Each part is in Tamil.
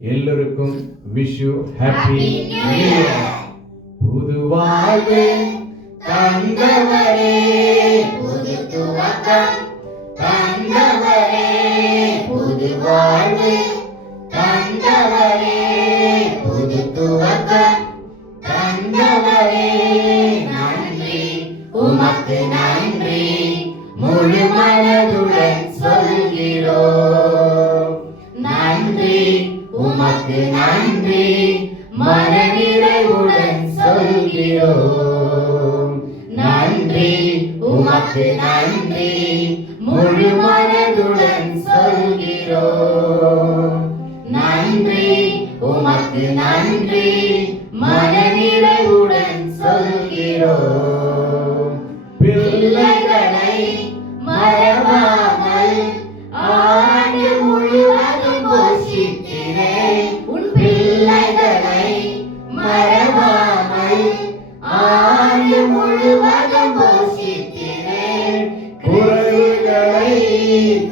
எல்லோருக்கும் wish you happy new year. புது வாழ்வு தந்தவரே, புது துவக்கம் தந்தவரே, புது வாழ்வு தந்தவரே, புது துவக்கம் தந்தவரே, நன்றி உமக்கு நன்றி முழு மனதுடன் சொல்கிறோம். நன்றி உமக்கு நன்றி மனநிறைவுடன் சொல்கிறோம். நன்றி உமக்கு நன்றி முழு மனதுடன் சொல்கிறோம். நன்றி உமக்கு நன்றி மனநிறைவுடன் சொல்கிறோம். பிள்ளைகளை மறவாமல் ஆண்டு முழுவதும் போஷிக்கிறேன். உன் பிள்ளைகளை மறவாமல் ஆண்டு முழுவதும் போஷிக்கிறேன். குறைகளை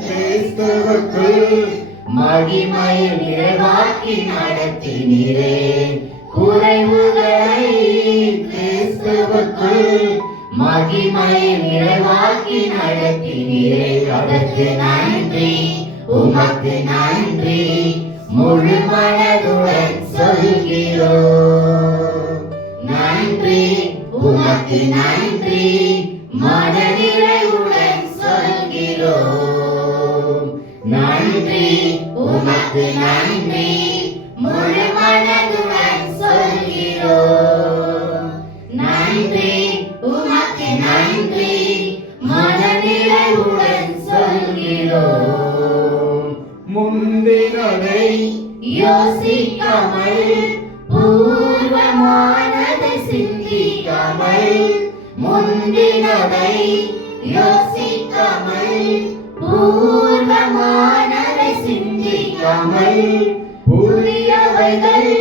கிறிஸ்துவுக்குள் மகிமையில் நிறைவாக்கி நடத்தினீரே. குறைவுகளை கிறிஸ்துவுக்குள் மகிமையில் நிறைவாக்கி நடத்தினீரே. அதற்கு நன்றி உமக்கு நன்றி முழு மனதுடன் சொல்கிறோம். நன்றி உமக்கு நன்றி மனநிறைவுடன் சொல்கிறோம். நன்றி உமக்கு நன்றி முழு மனதுடன் சொல்கிறோம். நன்றி உமக்கு நன்றி மனநிறைவுடன் சொல்கிறோம். முந்தினதை யோசிக்காமல் பூர்வமானதை சிந்திக்காமல், முந்தினதை யோசிக்காமல் பூர்வமானதை சிந்திக்காமல், புதியவைகள்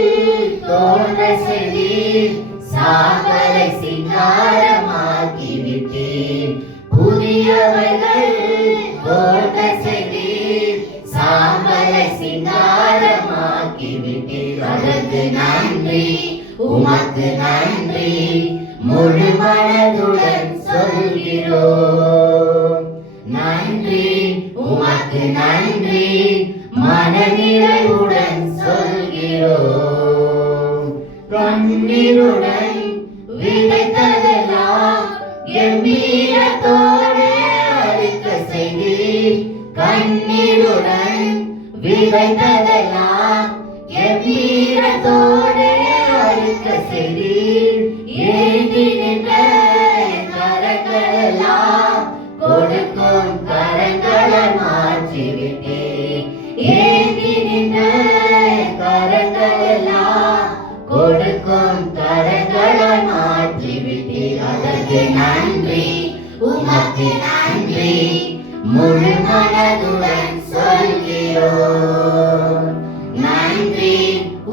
தோன்ற செய்தீர், சாம்பலை சிங்காரமாக்கிவிட்டீர். புதியவைகள் தோன்ற செய்தீர், சாம்பலை சிங்காரமாக்கிவிட்டீர். அதற்கு நன்றி உமக்கு நன்றி முழு மனதுடன் சொல்கிறோம். நன்றி உமக்கு நன்றி மனநிறைவுடன் சொல்கிறோம். கண்ணீருடன் விதைத்ததெல்லாம் கம்பீரத்தோடு அறுக்க செய்தீர். கண்ணீருடன் விதைத்ததெல்லாம் கம்பீரத்தோடு அறுக்க செய்தீர். ஏந்தி நின்ற கரங்களெல்லாம் கொடுக்கும் கரங்களை மாற்றிவிட்டீர். ஏந்தி நின்ற கரங்களெல்லாம் கொடுக்கும் கரங்களை மாற்றிவிட்டீர். அதற்கு நன்றி உமக்கு நன்றி முழு மனதுடன் சொல்கிறோம். நன்றி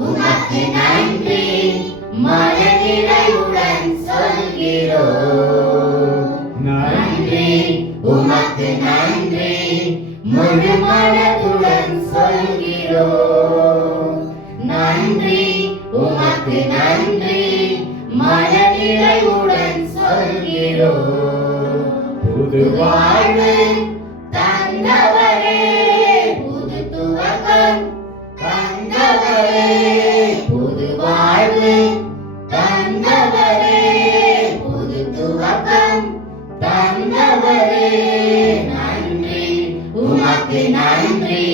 உமக்கு நன்றி மனநிறைவுடன் சொல்கிறோம். நன்றி உமக்கு நன்றி முழு மனதுடன் சொல்கிறோம். நன்றி உமக்கு நன்றி மனநிறைவுடன் சொல்கிறோம். புது வாழ்வு தந்தவரே, புது துவக்கம் தந்தவரே, புது வாழ்வு தந்தவரே, புது துவக்கம் தந்தவரே, நன்றி உமக்கு நன்றி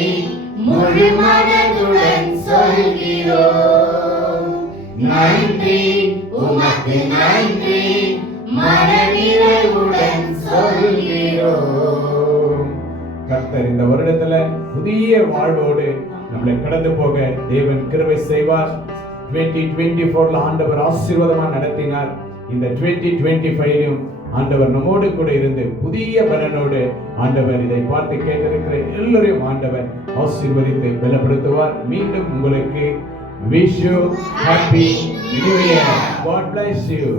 முழு மனதுடன் சொல்கிறோம். நன்றி உமக்கு நன்றி மனநிறைவுடன் சொல்கிறோம். கர்த்தர் இந்த வருடத்துல புதிய வாழ்வோடு நம்மளை கடந்து போக தேவன் கிருபை செய்வார். 2024 ஆண்டவர் ஆசீர்வாதமா நடத்தினார். இந்த 2025 ஆண்டவர் நம்மோடு கூட இருந்து புதிய பலனோடு ஆண்டவர் இதை பார்த்து கேட்டிருக்கிற எல்லோரையும் ஆண்டவர் ஆசீர்வதித்து பலப்படுத்துவார். மீண்டும் உங்களுக்கு wish you happy new year. God bless you.